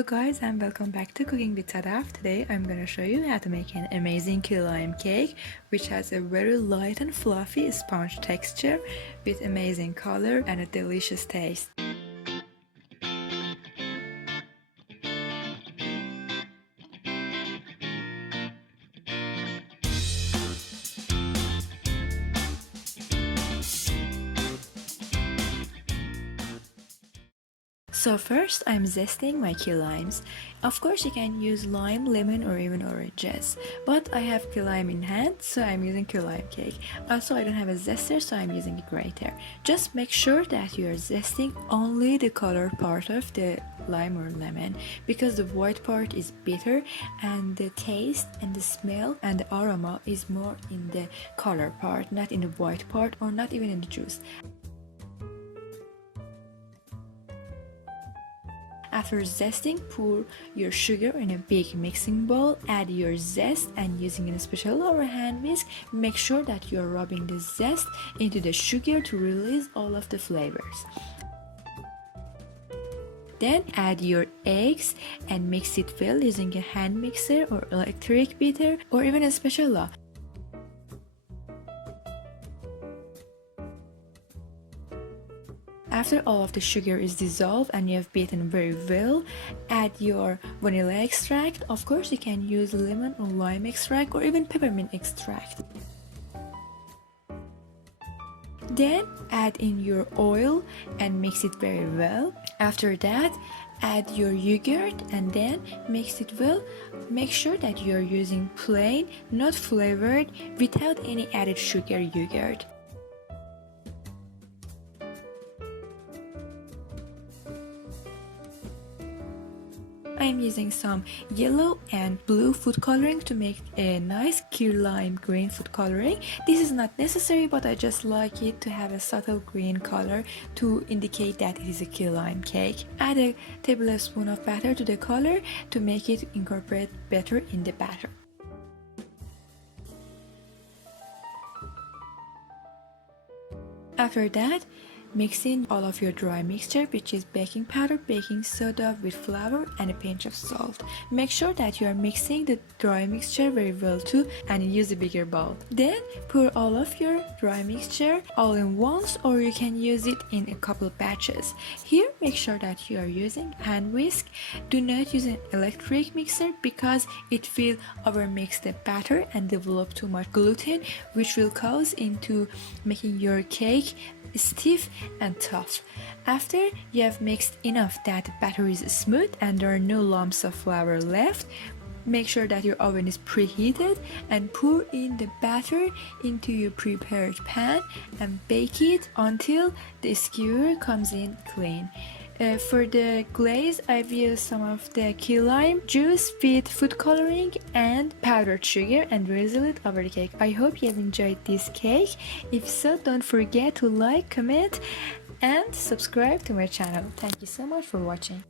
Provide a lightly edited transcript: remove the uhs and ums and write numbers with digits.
Hello guys and welcome back to Cooking with Tadaf. Today I'm gonna show you how to make an amazing key lime cake which has a very light and fluffy sponge texture with amazing color and a delicious taste. So first I'm zesting my key limes. Of course you can use lime, lemon or even oranges, but I have key lime in hand so I'm using key lime cake. Also I don't have a zester so I'm using a grater. Just make sure that you are zesting only the color part of the lime or lemon because the white part is bitter and the taste and the smell and the aroma is more in the color part, not in the white part or not even in the juice. After zesting, pour your sugar in a big mixing bowl, add your zest and using a spatula or a hand whisk, make sure that you are rubbing the zest into the sugar to release all of the flavors. Then add your eggs and mix it well using a hand mixer or electric beater or even a spatula. After all of the sugar is dissolved and you have beaten very well, add your vanilla extract. Of course you can use lemon or lime extract or even peppermint extract. Then add in your oil and mix it very well. After that, add your yogurt and then mix it well. Make sure that you are using plain, not flavored, without any added sugar yogurt. I am using some yellow and blue food coloring to make a nice key lime green food coloring. This is not necessary, but I just like it to have a subtle green color to indicate that it is a key lime cake. Add a tablespoon of batter to the color to make it incorporate better in the batter. After that, mix in all of your dry mixture, which is baking powder, baking soda with flour and a pinch of salt. Make sure that you are mixing the dry mixture very well too and use a bigger bowl. Then pour all of your dry mixture all in once or you can use it in a couple batches. Here make sure that you are using hand whisk. Do not use an electric mixer because it will overmix the batter and develop too much gluten, which will cause into making your cake stiff and tough. After you have mixed enough that the batter is smooth and there are no lumps of flour left, make sure that your oven is preheated and pour in the batter into your prepared pan and bake it until the skewer comes in clean. For the glaze, I've used some of the key lime juice with food coloring and powdered sugar and drizzle it over the cake. I hope you have enjoyed this cake. If so, don't forget to like, comment and subscribe to my channel. Thank you so much for watching.